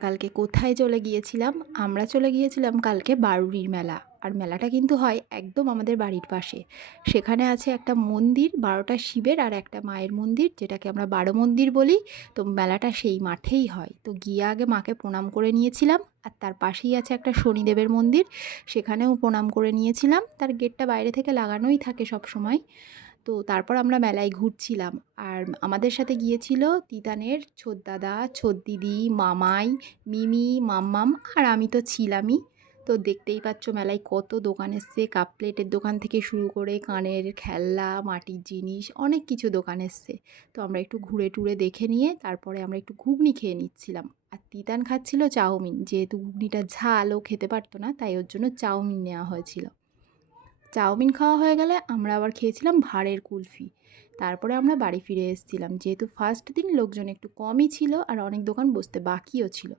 কালকে কোথায় চলে গিয়েছিলাম? আমরা চলে গিয়েছিলাম কালকে বারুড়ির মেলা। আর মেলাটা কিন্তু হয় একদম আমাদের বাড়ির পাশে। সেখানে আছে একটা মন্দির, ১২টা শিবের আর একটা মায়ের মন্দির, যেটাকে আমরা বারো মন্দির বলি। তো মেলাটা সেই মাঠেই হয়। তো গিয়ে আগে মাকে প্রণাম করে নিয়েছিলাম। আর তার পাশেই আছে একটা শনিদেবের মন্দির, সেখানেও প্রণাম করে নিয়েছিলাম। তার গেটটা বাইরে থেকে লাগানোই থাকে সবসময়। তো তারপর আমরা মেলায় ঘুরছিলাম। আর আমাদের সাথে গিয়েছিল তিতানের ছোড়দাদা, ছোড়দিদি, মামাই, মিমি, মাম্মাম আর আমি তো ছিলামই। তো দেখতেই পাচ্ছ মেলায় কত দোকান এসছে, কাপ প্লেটের দোকান থেকে শুরু করে কানের খেলনা, মাটির জিনিস, অনেক কিছু দোকান এসছে। তো আমরা একটু ঘুরে টুরে দেখে নিয়ে তারপরে আমরা একটু ঘুগনি খেয়ে নিচ্ছিলাম। আর তিতান খাচ্ছিল চাউমিন, যেহেতু ঘুগনিটা ঝাল ও খেতে পারতো না, তাই ওর জন্য চাউমিন নেওয়া হয়েছিল। চাউমিন খাওয়া হয়ে গেলে আমরা আবার খেয়েছিলাম ভাঁড়ের কুলফি। তারপরে আমরা বাড়ি ফিরে এসেছিলাম, যেহেতু ফার্স্ট দিন লোকজন একটু কমই ছিল আর অনেক দোকান বসতে বাকিও ছিল।